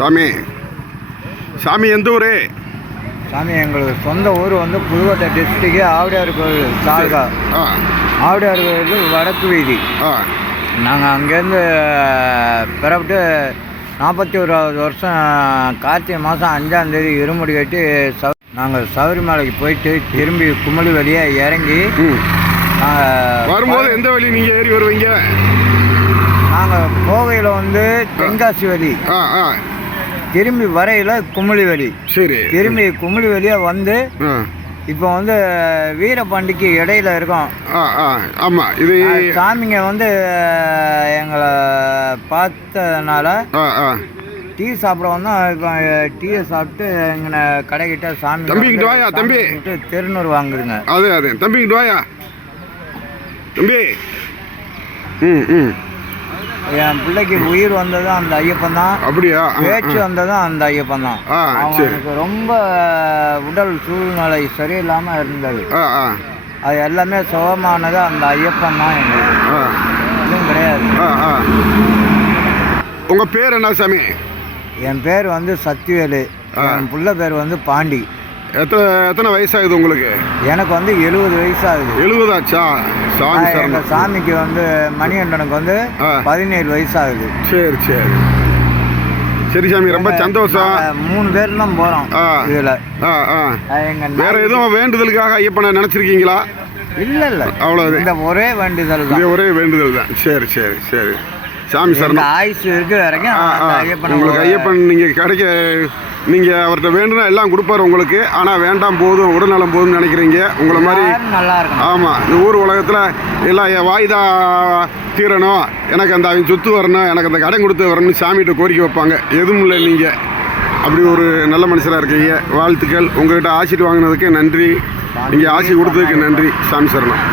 சாமி. சாமி எந்த ஊரு? சாமி எங்களுக்கு சொந்த ஊர் வந்து புதுக்கோட்டை டிஸ்ட்ரிக்ட் ஆவுடையார் கோவில் தாலுகா ஆவுடையார் கோவில் வடக்கு வீதி. நாங்கள் அங்கேருந்து பிறப்பிட்டு நாற்பத்தி ஓராவது வருஷம் கார்த்திகை மாதம் அஞ்சாந்தேதி இருமுடி கட்டி சவ நாங்கள் சபரிமலைக்கு போயிட்டு திரும்பி குமளி வழியாக இறங்கி வரும்போது எந்த வழி நீங்கள் ஏறி வருவீங்க? நாங்கள் போகையில் வந்து தென்காசி வழி. திரும்பி வரையில் வழி சரி. திரும்பி குமிழி வழியாக வந்து இப்போ வந்து வீரபாண்டிக்கு இடையில இருக்கோம். ஆமாம் இது சாமிங்க வந்து எங்களை பார்த்ததுனால டீ சாப்பிட வந்தோம் இப்போ டீயை சாப்பிட்டு இங்கே கடைக்கிட்ட சாமி தம்பி, வாயா, தம்பி. திருநூறு வாங்குதுங்க. அது அது. தம்பி வாயா. தம்பி. ம் ம். என் பிள்ளைக்கு உயிர் வந்ததும் அந்த ஐயப்பன் தான். அப்படியா? பேச்சு. வந்ததும் அந்த ஐயப்பன் தான். அவனுக்கு ரொம்ப உடல் சூழ்நிலை சரியில்லாமல் இருந்தது. அது எல்லாமே சுகமானது அந்த ஐயப்பன் தான் எங்களுக்கு எதுவும் கிடையாது. உங்கள் பேர் என்ன சாமி? என் பேர் வந்து சக்திவேலு ஆ. என் புள்ள பேர் வந்து பாண்டி. எத்தனை எத்தனை வயசாகுது உங்களுக்கு? எனக்கு வந்து எழுபது வயசு ஆகுது எழுபதாச்சா? சாமி எங்கள் சாமிக்கு வந்து மணிகண்டனுக்கு வந்து. பதினேழு வயசு ஆகுது சரி சரி. சரி சாமி ரொம்ப சந்தோஷம். மூணு பேர் தான் போகிறோம். இதில். வேற எதுவும் வேண்டுதலுக்காக ஐயப்பனை நினச்சிருக்கீங்களா? இல்லை இல்லை. அவ்வளோது இந்த ஒரே வேண்டுதல் தான். ஒரே வேண்டுதல் தான். சரி சரி சரி. சாமி சரணம். ஆயுசு இருக்கிற வரைக்கும் உங்களுக்கு ஐயப்பன் நீங்கள் கிடைக்க நீங்கள் அவர்கிட்ட வேண்டுனா எல்லாம் கொடுப்பாரு உங்களுக்கு. ஆனால் வேண்டாம் போதும் உடல்நலம் போதும்னு நினைக்கிறீங்க. உங்களை மாதிரி நல்லா இருக்கணும். ஆமாம் இந்த ஊர் உலகத்தில் எல்லாம் என் வாய்தா தீரணும். எனக்கு அந்த அவங்க சொத்து வரணும் எனக்கு அந்த கடன் கொடுத்து வரணும்னு சாமிகிட்ட கோரிக்கை வைப்பாங்க. எதுவும் இல்லை நீங்கள் அப்படி ஒரு நல்ல மனுஷராக இருக்கீங்க. வாழ்த்துக்கள். உங்ககிட்ட ஆசிட்டு வாங்கினதுக்கு நன்றி நீங்கள் ஆசி கொடுத்ததுக்கு நன்றி. சாமி சரணம்.